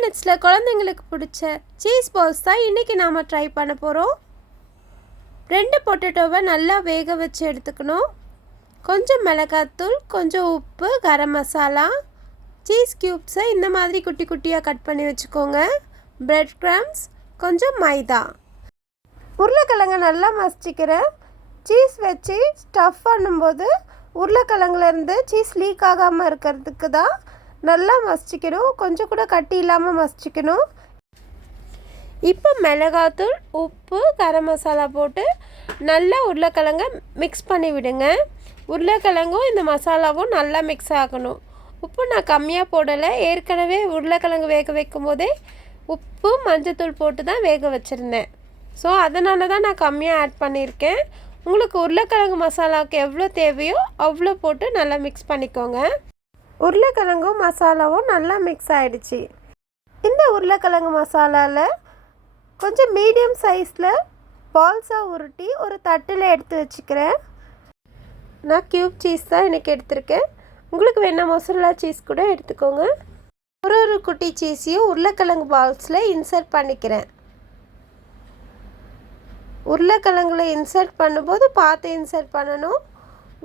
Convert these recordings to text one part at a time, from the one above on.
மினிட்ஸில் குழந்தைங்களுக்கு பிடிச்ச சீஸ் பால்ஸ் தான் இன்றைக்கி நாம் ட்ரை பண்ண போகிறோம். 2 பொட்டேட்டோவை நல்லா வேக வச்சு எடுத்துக்கணும். கொஞ்சம் மிளகாத்தூள், கொஞ்சம் உப்பு, கரம் மசாலா, சீஸ் க்யூப்ஸை இந்த மாதிரி குட்டி குட்டியாக கட் பண்ணி வச்சுக்கோங்க. பிரெட் க்ரம்ஸ், கொஞ்சம் மைதா. உருளைக்கிழங்க நல்லா மசிச்சுக்கிறேன். சீஸ் வச்சு ஸ்டஃப் பண்ணும்போது உருளைக்கிழங்குலேருந்து சீஸ் லீக் ஆகாமல் இருக்கிறதுக்கு தான் நல்லா மசிச்சிக்கணும். கொஞ்சம் கூட கட்டி இல்லாமல் மசிச்சிக்கணும். இப்போ மிளகாத்தூள், உப்பு, கரம் மசாலா போட்டு நல்லா உருளைக்கிழங்க மிக்ஸ் பண்ணி விடுங்க. உருளைக்கிழங்கும் இந்த மசாலாவும் நல்லா மிக்ஸ் ஆகணும். உப்பு நான் கம்மியாக போடலை. ஏற்கனவே உருளைக்கிழங்கு வேக வைக்கும் போதே உப்பு, மஞ்சத்தூள் போட்டு தான் வேக வச்சுருந்தேன். ஸோ அதனால தான் நான் கம்மியாக ஆட் பண்ணியிருக்கேன். உங்களுக்கு உருளைக்கிழங்கு மசாலாவுக்கு எவ்வளோ தேவையோ அவ்வளோ போட்டு நல்லா மிக்ஸ் பண்ணிக்கோங்க. உருளைக்கிழங்கும் மசாலாவும் நல்லா மிக்ஸ் ஆகிடுச்சு. இந்த உருளைக்கிழங்கு மசாலாவில் கொஞ்சம் மீடியம் சைஸில் பால்ஸாக உருட்டி ஒரு தட்டில் எடுத்து வச்சுக்கிறேன். நான் க்யூப் சீஸ் தான் எனக்கு எடுத்திருக்கேன். உங்களுக்கு வேணால் மொசரல்லா சீஸ் கூட எடுத்துக்கோங்க. ஒரு குட்டி சீஸையும் உருளைக்கிழங்கு பால்ஸில் இன்சர்ட் பண்ணிக்கிறேன். உருளைக்கிழங்குல இன்சர்ட் பண்ணும்போது பார்த்து இன்சர்ட் பண்ணணும்.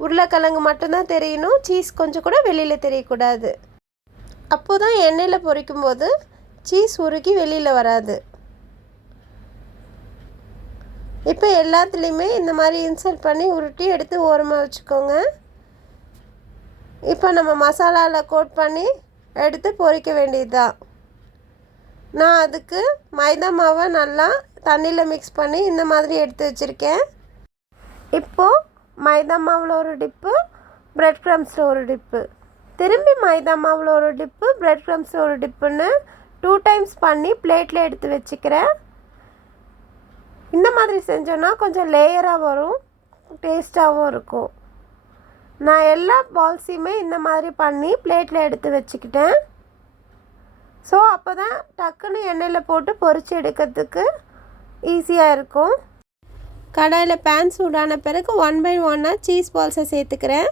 உருளைக்கிழங்கு மட்டும்தான் தெரியணும். சீஸ் கொஞ்சம் கூட வெளியில் தெரியக்கூடாது. அப்போ தான் எண்ணெயில் பொரிக்கும் போது சீஸ் உருகி வெளியில் வராது. இப்போ எல்லாத்துலேயுமே இந்த மாதிரி இன்சர்ட் பண்ணி உருட்டி எடுத்து ஓரமாக வச்சுக்கோங்க. இப்போ நம்ம மசாலாவில் கோட் பண்ணி எடுத்து பொரிக்க வேண்டியது தான். நான் அதுக்கு மைதா மாவை நல்லா தண்ணியில் மிக்ஸ் பண்ணி இந்த மாதிரி எடுத்து வச்சுருக்கேன். இப்போது மைதா மாவில் ஒரு டிப்பு, பிரெட் க்ரம்ஸில் ஒரு டிப்பு, திரும்பி மைதா மாவில் ஒரு டிப்பு, பிரெட் க்ரம்ஸில் ஒரு டிப்புன்னு 2 டைம்ஸ் பண்ணி பிளேட்டில் எடுத்து வச்சுக்கிறேன். இந்த மாதிரி செஞ்சோன்னா கொஞ்சம் லேயராக வரும், டேஸ்ட்டாகவும் இருக்கும். நான் எல்லா பால்ஸையுமே இந்த மாதிரி பண்ணி பிளேட்டில் எடுத்து வச்சுக்கிட்டேன். ஸோ அப்போ தான் டக்குன்னு எண்ணெயில் போட்டு பொரித்து எடுக்கிறதுக்கு ஈஸியாக இருக்கும். கடாயில் பேன் சூடான பிறகு 1 by 1 சீஸ் பால்ஸை சேர்த்துக்கிறேன்.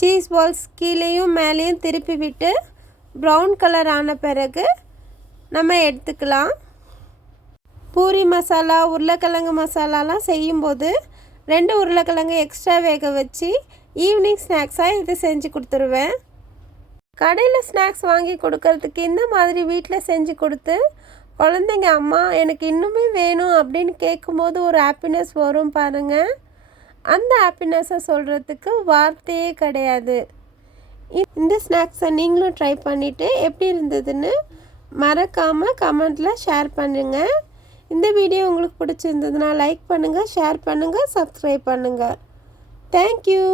சீஸ் பால்ஸ் கீழேயும் மேலேயும் திருப்பி விட்டு ப்ரௌன் கலர் ஆன பிறகு நம்ம எடுத்துக்கலாம். பூரி மசாலா, உருளைக்கிழங்கு மசாலாலாம் செய்யும்போது 2 உருளைக்கிழங்கு எக்ஸ்ட்ரா வேக வச்சு ஈவினிங் ஸ்நாக்ஸாக இது செஞ்சு கொடுத்துருவேன். கடையில் ஸ்நாக்ஸ் வாங்கி கொடுக்கறதுக்கு இந்த மாதிரி வீட்டில் செஞ்சு கொடுத்து குழந்தைங்க அம்மா எனக்கு இன்னுமே வேணும் அப்படின்னு கேட்கும்போது ஒரு ஹாப்பினஸ் வரும் பாருங்கள். அந்த ஹாப்பினஸை சொல்கிறதுக்கு வார்த்தையே கிடையாது. இந்த ஸ்நாக்ஸை நீங்களும் ட்ரை பண்ணிவிட்டு எப்படி இருந்ததுன்னு மறக்காமல் கமெண்ட்டில் ஷேர் பண்ணுங்கள். இந்த வீடியோ உங்களுக்கு பிடிச்சிருந்ததுன்னா லைக் பண்ணுங்கள், ஷேர் பண்ணுங்கள், சப்ஸ்கிரைப் பண்ணுங்கள். தேங்க்யூ.